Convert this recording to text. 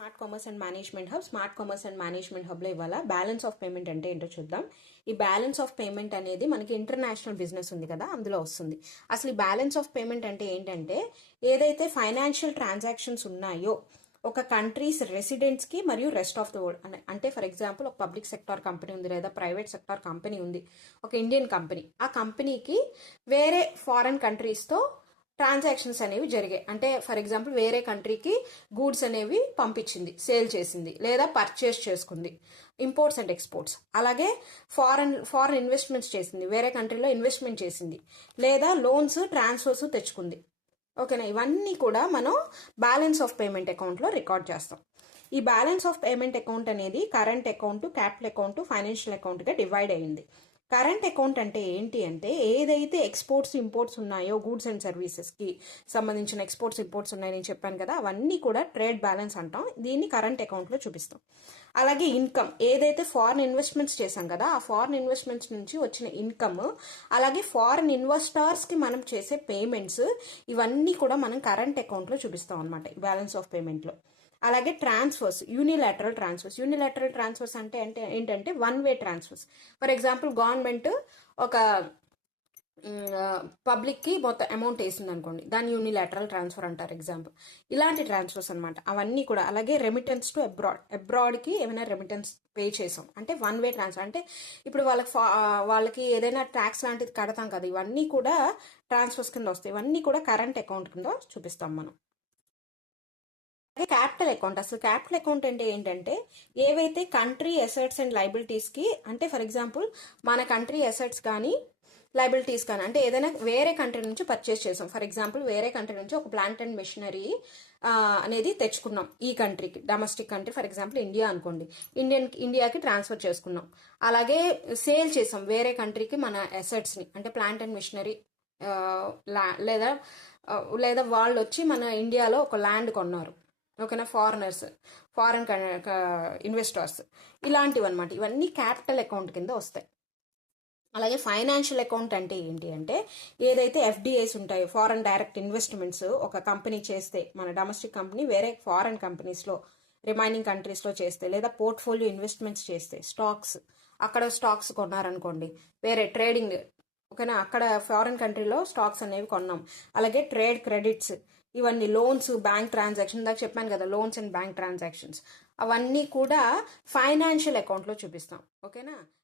Smart commerce and management హబ్లో ఇవాళ balance of payment అంటే ఏంటో చూద్దాం. ఈ బ్యాలెన్స్ ఆఫ్ పేమెంట్ అనేది మనకి ఇంటర్నేషనల్ బిజినెస్ ఉంది కదా, అందులో వస్తుంది. అసలు ఈ బ్యాలెన్స్ ఆఫ్ పేమెంట్ అంటే ఏంటంటే, ఏదైతే ఫైనాన్షియల్ ట్రాన్సాక్షన్స్ ఉన్నాయో ఒక కంట్రీస్ రెసిడెంట్స్కి మరియు రెస్ట్ ఆఫ్ ద వరల్డ్, అంటే ఫర్ ఎగ్జాంపుల్ ఒక పబ్లిక్ సెక్టార్ కంపెనీ ఉంది లేదా ప్రైవేట్ సెక్టార్ కంపెనీ ఉంది, ఒక ఇండియన్ కంపెనీ. ఆ కంపెనీకి వేరే ఫారెన్ కంట్రీస్తో ట్రాన్సాక్షన్స్ అనేవి జరిగాయి. అంటే ఫర్ ఎగ్జాంపుల్ వేరే కంట్రీకి గూడ్స్ అనేవి పంపించింది, సేల్ చేసింది లేదా పర్చేస్ చేసుకుంది, ఇంపోర్ట్స్ అండ్ ఎక్స్పోర్ట్స్. అలాగే ఫారెన్ ఇన్వెస్ట్మెంట్స్ చేసింది, వేరే కంట్రీలో ఇన్వెస్ట్మెంట్ చేసింది, లేదా లోన్స్ ట్రాన్స్ఫర్స్ తెచ్చుకుంది. ఓకేనా, ఇవన్నీ కూడా మనం బ్యాలెన్స్ ఆఫ్ పేమెంట్ అకౌంట్లో రికార్డ్ చేస్తాం. ఈ బ్యాలెన్స్ ఆఫ్ పేమెంట్ అకౌంట్ అనేది current account, capital account, financial అకౌంట్గా డివైడ్ అయింది. కరెంట్ అకౌంట్ అంటే ఏంటి అంటే, ఏదైతే ఎక్స్పోర్ట్స్ ఇంపోర్ట్స్ ఉన్నాయో గూడ్స్ అండ్ సర్వీసెస్కి సంబంధించిన ఎక్స్పోర్ట్స్ ఇంపోర్ట్స్ ఉన్నాయని నేను చెప్పాను కదా, అవన్నీ కూడా ట్రేడ్ బ్యాలెన్స్ అంటాం. దీన్ని కరెంట్ అకౌంట్లో చూపిస్తాం. అలాగే ఇన్కమ్, ఏదైతే ఫారెన్ ఇన్వెస్ట్మెంట్స్ చేశాం కదా, ఆ ఫారెన్ ఇన్వెస్ట్మెంట్స్ నుంచి వచ్చిన ఇన్కమ్, అలాగే ఫారెన్ ఇన్వెస్టర్స్కి మనం చేసే పేమెంట్స్, ఇవన్నీ కూడా మనం కరెంట్ అకౌంట్లో చూపిస్తాం అనమాట బ్యాలెన్స్ ఆఫ్ పేమెంట్లో. అలాగే ట్రాన్స్ఫర్స్, యూనిలాటరల్ ట్రాన్స్ఫర్స్ అంటే ఏంటంటే one way transfers. For example government ఒక పబ్లిక్కి మొత్తం అమౌంట్ వేసింది అనుకోండి, దాన్ని యూనిలాటరల్ ట్రాన్స్ఫర్ అంటారు ఎగ్జాంపుల్. ఇలాంటి ట్రాన్స్ఫర్స్ అనమాట అవన్నీ కూడా. అలాగే రెమిటెన్స్ టు అబ్రాడ్కి ఏమైనా రెమిటెన్స్ పే చేసాం అంటే వన్ వే ట్రాన్స్ఫర్. అంటే ఇప్పుడు వాళ్ళకి ఏదైనా ట్యాక్స్ లాంటిది కడతాం కదా, ఇవన్నీ కూడా ట్రాన్స్ఫర్స్ కింద వస్తాయి. ఇవన్నీ కూడా కరెంట్ అకౌంట్ కింద చూపిస్తాం మనం. క్యాపిటల్ అకౌంట్, అసలు క్యాపిటల్ అకౌంట్ అంటే ఏంటంటే, ఏవైతే కంట్రీ అసెట్స్ అండ్ లైబిలిటీస్కి, అంటే ఫర్ ఎగ్జాంపుల్ మన కంట్రీ అసెట్స్ కానీ లైబిలిటీస్ కానీ, అంటే ఏదైనా వేరే కంట్రీ నుంచి పర్చేస్ చేసాం. ఫర్ ఎగ్జాంపుల్ వేరే కంట్రీ నుంచి ఒక ప్లాంట్ అండ్ మెషినరీ అనేది తెచ్చుకున్నాం ఈ కంట్రీకి, domestic country for example India అనుకోండి, ఇండియాకి ట్రాన్స్ఫర్ చేసుకున్నాం. అలాగే సేల్ చేసాం వేరే కంట్రీకి మన అసెట్స్ని, అంటే ప్లాంట్ అండ్ మెషినరీ, లేదా వాళ్ళు వచ్చి మన ఇండియాలో ఒక ల్యాండ్ కొన్నారు. ఓకేనా, ఫారెన్ ఇన్వెస్టర్స్, ఇలాంటివి అనమాట. ఇవన్నీ క్యాపిటల్ అకౌంట్ కింద వస్తాయి. అలాగే ఫైనాన్షియల్ అకౌంట్ అంటే ఏంటి అంటే, ఏదైతే ఎఫ్డిఐస్ ఉంటాయో, ఫారెన్ డైరెక్ట్ ఇన్వెస్ట్మెంట్స్ ఒక కంపెనీ చేస్తే, మన డొమెస్టిక్ కంపెనీ వేరే ఫారెన్ కంపెనీస్లో రిమైనింగ్ కంట్రీస్లో చేస్తే, లేదా పోర్ట్ఫోలియో ఇన్వెస్ట్మెంట్స్ చేస్తే, అక్కడ స్టాక్స్ కొన్నారనుకోండి, వేరే ట్రేడింగ్, ఓకేనా, అక్కడ ఫారెన్ కంట్రీలో స్టాక్స్ అనేవి కొన్నాం. అలాగే ట్రేడ్ క్రెడిట్స్, ఇవన్నీ లోన్స్, బ్యాంక్ ట్రాన్సాక్షన్, దాకా చెప్పాను కదా, లోన్స్ అండ్ బ్యాంక్ ట్రాన్సాక్షన్స్, అవన్నీ కూడా ఫైనాన్షియల్ అకౌంట్లో చూపిస్తాం. ఓకేనా.